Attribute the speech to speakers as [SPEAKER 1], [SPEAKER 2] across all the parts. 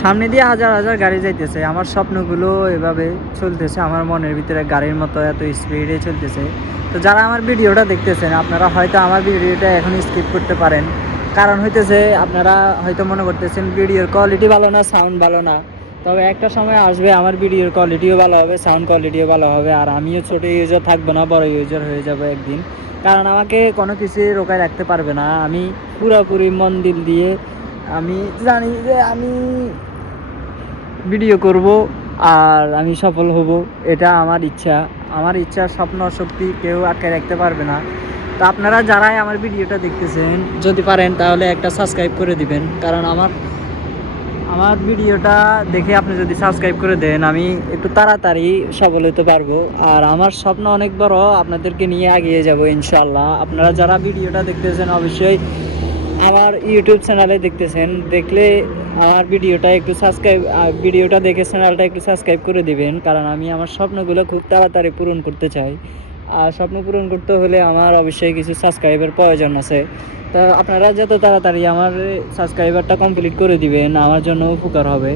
[SPEAKER 1] সামনে দিয়ে হাজার হাজার গাড়ি যাইতেছে। আমার স্বপ্নগুলো এভাবে চলতেছে। আমার মনের ভিতরে গাড়ির মতো এত স্পিডে চলতেছে। তো যারা আমার ভিডিওটা দেখতেছেন, আপনারা হয়তো আমার ভিডিওটা এখন স্কিপ করতে পারেন। কারণ হইতেছে, আপনারা হয়তো মনে করতেছেন, ভিডিওর কোয়ালিটি ভালো না সাউন্ড ভালো না। তবে একটা সময় আসবে, আমার ভিডিওর কোয়ালিটিও ভালো হবে সাউন্ড কোয়ালিটিও ভালো হবে, আর আমিও ছোটো ইউজার থাকব না, বড় ইউজার হয়ে যাব একদিন। কারণ আমাকে কোনো কিছু রোকায় রাখতে পারবে না। আমি পুরোপুরি মন দিল দিয়ে আমি জানি যে আমি ভিডিও করব আর আমি সফল হব, এটা আমার ইচ্ছা। আমার ইচ্ছা, স্বপ্ন, শক্তি কেউ আটকে রাখতে পারবে না। তো আপনারা যারাই আমার ভিডিওটা দেখতেছেন, যদি পারেন তাহলে একটা সাবস্ক্রাইব করে দিবেন। কারণ আমার আমার ভিডিওটা দেখে আপনি যদি সাবস্ক্রাইব করে দেন, আমি একটু তাড়াতাড়ি সফল হতে পারব। আর আমার স্বপ্ন অনেক বড়, আপনাদেরকে নিয়ে এগিয়ে যাব ইনশাল্লাহ আপনারা যারা ভিডিওটা দেখতেছেন, অবশ্যই আমার ইউটিউব চ্যানেলে দেখতেছেন, দেখলে আমার ভিডিওটা একটু সাবস্ক্রাইব ভিডিওটা দেখে চ্যানেলটা একটু সাবস্ক্রাইব করে দিবেন, কারণ আমি আমার স্বপ্নগুলো খুব তাড়াতাড়ি পূরণ করতে চাই। আর স্বপ্ন পূরণ করতে হলে আমার অবশ্যই কিছু সাবস্ক্রাইবের প্রয়োজন আছে। তো আপনারা যত তাড়াতাড়ি আমার সাবস্ক্রাইবারটা কমপ্লিট করে দিবেন, আমার জন্য উপকার হবে।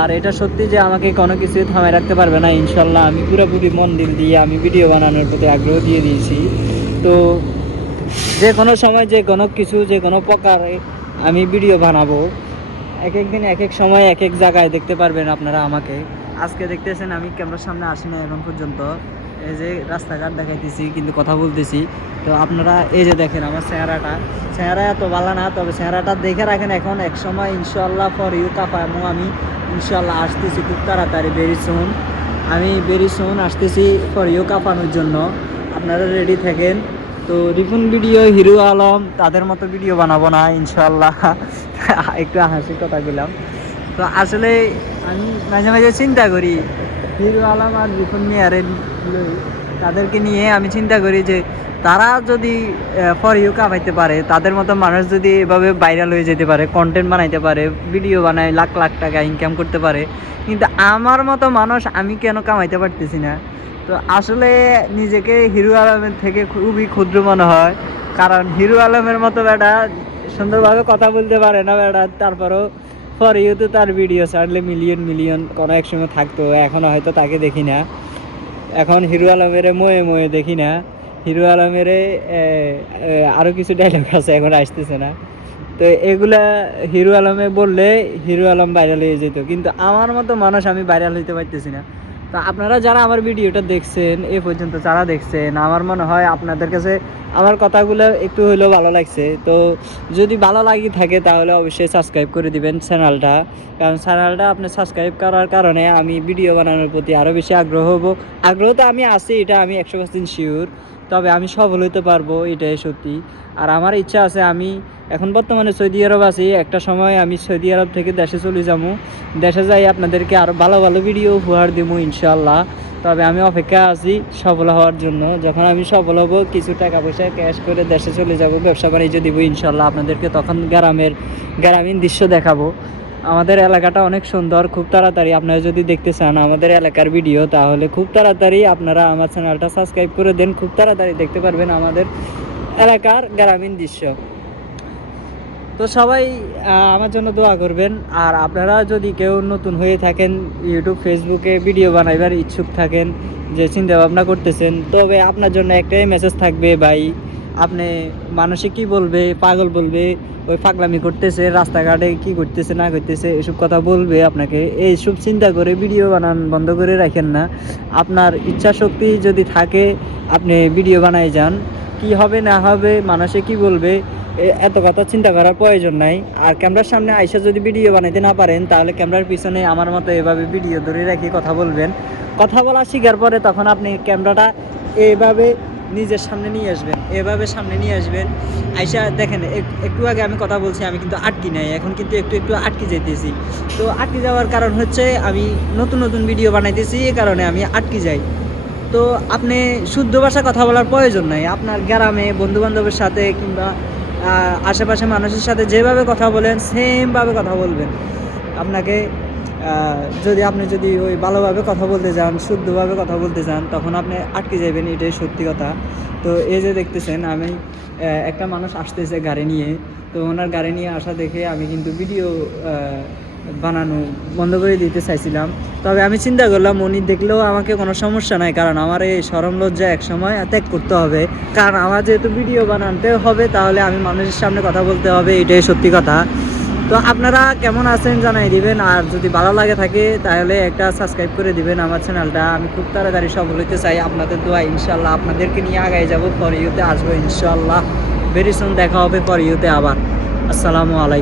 [SPEAKER 1] আর এটা সত্যি যে আমাকে কোনো কিছু থামায় রাখতে পারবে না, ইনশাল্লাহ আমি পুরোপুরি মন দিল দিয়ে আমি ভিডিও বানানোর প্রতি আগ্রহ দিয়ে দিয়েছি। তো যে কোনো সময় যে কোনো কিছু যে কোনো প্রকারে আমি ভিডিও বানাবো। এক এক দিন এক এক সময় এক এক জায়গায় দেখতে পারবেন আপনারা আমাকে। আজকে দেখতেছেন আমি ক্যামেরার সামনে আসি না এখন পর্যন্ত। এই যে রাস্তাঘাট দেখাইতেছি, কিন্তু কথা বলতেছি। তো আপনারা এই যে দেখেন আমার চেহারাটা। চেহারা এত ভালো না, তবে চেহারাটা দেখে রাখেন এখন। এক সময় ইনশাল্লাহ ফর ইউ কাপা এবং আমি। ইনশাল্লাহ আসতেছি খুব তাড়াতাড়ি বেরি সুন আমি সুন আসতেছি ফর ইউ কাপানোর জন্য। আপনারা রেডি থাকেন। তো রিফুন ভিডিও, হিরো আলম, তাদের মতো ভিডিও বানাবো না ইনশাল্লাহ একটু হাসি কথা বললাম। তো আসলে আমি মাঝে মাঝে চিন্তা করি, হিরো আলম আর রিফুন মিয়ারের তাদেরকে নিয়ে আমি চিন্তা করি যে, তারা যদি ফর ইউ কামাইতে পারে, তাদের মতো মানুষ যদি এভাবে ভাইরাল হয়ে যেতে পারে কন্টেন্ট বানাইতে পারে ভিডিও বানায়, লাখ লাখ টাকা ইনকাম করতে পারে, কিন্তু আমার মতো মানুষ আমি কেন কামাইতে পারতেছি না? তো আসলে নিজেকে হিরো আলমের থেকে খুবই ক্ষুদ্র মনে হয়। কারণ হিরো আলমের মতো বেটা সুন্দরভাবে কথা বলতে পারে না বেটা। তারপরও ফর ইউ তো তার ভিডিও ছাড়লে মিলিয়ন মিলিয়ন কোনো এক সময় থাকতো। এখন হয়তো তাকে দেখি না। এখন হিরো আলমের ময়ে ময়ে দেখি না। হিরো আলমের আরও কিছু ডায়লগ আছে, এখন আসতেছে না। তো এগুলা হিরো আলমে বললে হিরো আলম ভাইরাল হয়ে যেত। কিন্তু আমার মতো মানুষ আমি ভাইরাল হইতে পারতেছি না। তো আপনারা যারা আমার ভিডিওটা দেখছেন, এ পর্যন্ত যারা দেখছেন, আমার মনে হয় আপনাদের কাছে আমার কথাগুলো একটু হলেও ভালো লাগছে। তো যদি ভালো লাগি থাকে তাহলে অবশ্যই সাবস্ক্রাইব করে দিবেন চ্যানেলটা কারণ চ্যানেলটা আপনি সাবস্ক্রাইব করার কারণে আমি ভিডিও বানানোর প্রতি আরও বেশি আগ্রহ হব। আগ্রহ তো আমি আছি, এটা আমি একশো পার্সেন্ট শিওর তবে আমি সফল হতে পারব, এটাই সত্যি। আর আমার ইচ্ছা আছে আমি এখন বর্তমানে সৌদি আরব আছি। একটা সময় আমি সৌদি আরব থেকে দেশে চলে যাব। দেশে যাই আপনাদেরকে আরও ভালো ভালো ভিডিও উপহার দেবো ইনশাল্লাহ তবে আমি অপেক্ষা আছি সফল হওয়ার জন্য। যখন আমি সফল হব, কিছু টাকা পয়সা ক্যাশ করে দেশে চলে যাব, ব্যবসা বাণিজ্য দিব ইনশাল্লাহ আপনাদেরকে তখন গ্রামের, গ্রামীণ দৃশ্য দেখাবো। আমাদের এলাকাটা অনেক সুন্দর, খুব তাড়াতাড়ি। আপনারা যদি দেখতে চান আমাদের এলাকার ভিডিও তাহলে খুব তাড়াতাড়ি আপনারা আমার চ্যানেলটা সাবস্ক্রাইব করে দেন। খুব তাড়াতাড়ি দেখতে পারবেন আমাদের এলাকার গ্রামীণ দৃশ্য। তো সবাই আমার জন্য দোয়া করবেন। আর আপনারা যদি কেউ নতুন হয়ে থাকেন ইউটিউব ফেসবুকে ভিডিও বানাইবার ইচ্ছুক থাকেন, যে চিন্তা ভাবনা করতেছেন, তবে আপনার জন্য একটাই মেসেজ থাকবে, ভাই, আপনি মানুষে কি বলবে? পাগল বলবে? ওই পাগলামি করতেছে, রাস্তাঘাটে কি করতেছে, না করতেছে, এসব কথা বলবে আপনাকে। এইসব চিন্তা করে ভিডিও বানান বন্ধ করে রাখেন না। আপনার ইচ্ছা শক্তি যদি থাকে, আপনি ভিডিও বানাই যান। কি হবে না হবে, মানুষে কি বলবে? এত কথা চিন্তা করার প্রয়োজন নাই। আর ক্যামেরার সামনে আইসা যদি ভিডিও বানাইতে না পারেন, তাহলে ক্যামেরার পিছনে আমার মতো এভাবে ভিডিও ধরে রেখে কথা বলবেন। কথা বলা শিখার পরে তখন আপনি ক্যামেরাটা এভাবে নিজের সামনে নিয়ে আসবেন, এভাবে সামনে নিয়ে আসবেন। আইসা দেখেন, এক- একটু আগে আমি কথা বলছি, আমি কিন্তু আটকি নাই, এখন কিন্তু একটু একটু আটকে যেতেছি তো আটকে যাওয়ার কারণ হচ্ছে, আমি নতুন নতুন ভিডিও বানাইতেছি এই কারণে আমি আটকে যাই। তো আপনি শুদ্ধ ভাষা কথা বলার প্রয়োজন নাই। আপনার গ্রামে বন্ধু বান্ধবের সাথে কিংবা আশেপাশে মানুষের সাথে যেভাবে কথা বলেন, সেমভাবে কথা বলবেন। আপনাকে যদি আপনি যদি ওই ভালোভাবে কথা বলতে যান, শুদ্ধভাবে কথা বলতে যান, তখন আপনি আটকে যাবেন এটাই সত্যি কথা। তো এই যে দেখতেছেন, আমি একটা মানুষ আসতেছে গাড়ি নিয়ে। তো ওনার গাড়ি নিয়ে আসা দেখে আমি কিন্তু ভিডিও বানানো বন্ধ করে দিতে চাইছিলাম। তবে আমি চিন্তা করলাম, উনি দেখলেও আমাকে কোনো সমস্যা নাই, কারণ আমার এই সরম লজ্জা এক সময় ত্যাগ করতে হবে। কারণ আমার যেহেতু ভিডিও বানাতে হবে, তাহলে আমি মানুষের সামনে কথা বলতে হবে, এটাই সত্যি কথা। তো আপনারা কেমন আছেন জানাই দিবেন, আর যদি ভালো লাগে থাকে, তাহলে একটা সাবস্ক্রাইব করে দিবেন আমার চ্যানেলটা আমি খুব তাড়াতাড়ি সফল হইতে চাই। আপনাদের দোয়া ইনশাল্লাহ আপনাদেরকে নিয়ে আগাই যাব, পর ইউতে আসব ইনশাল্লাহ। ভেরি সুন দেখা হবে পর ইউতে আবার। আসসালামু আলাইকুম।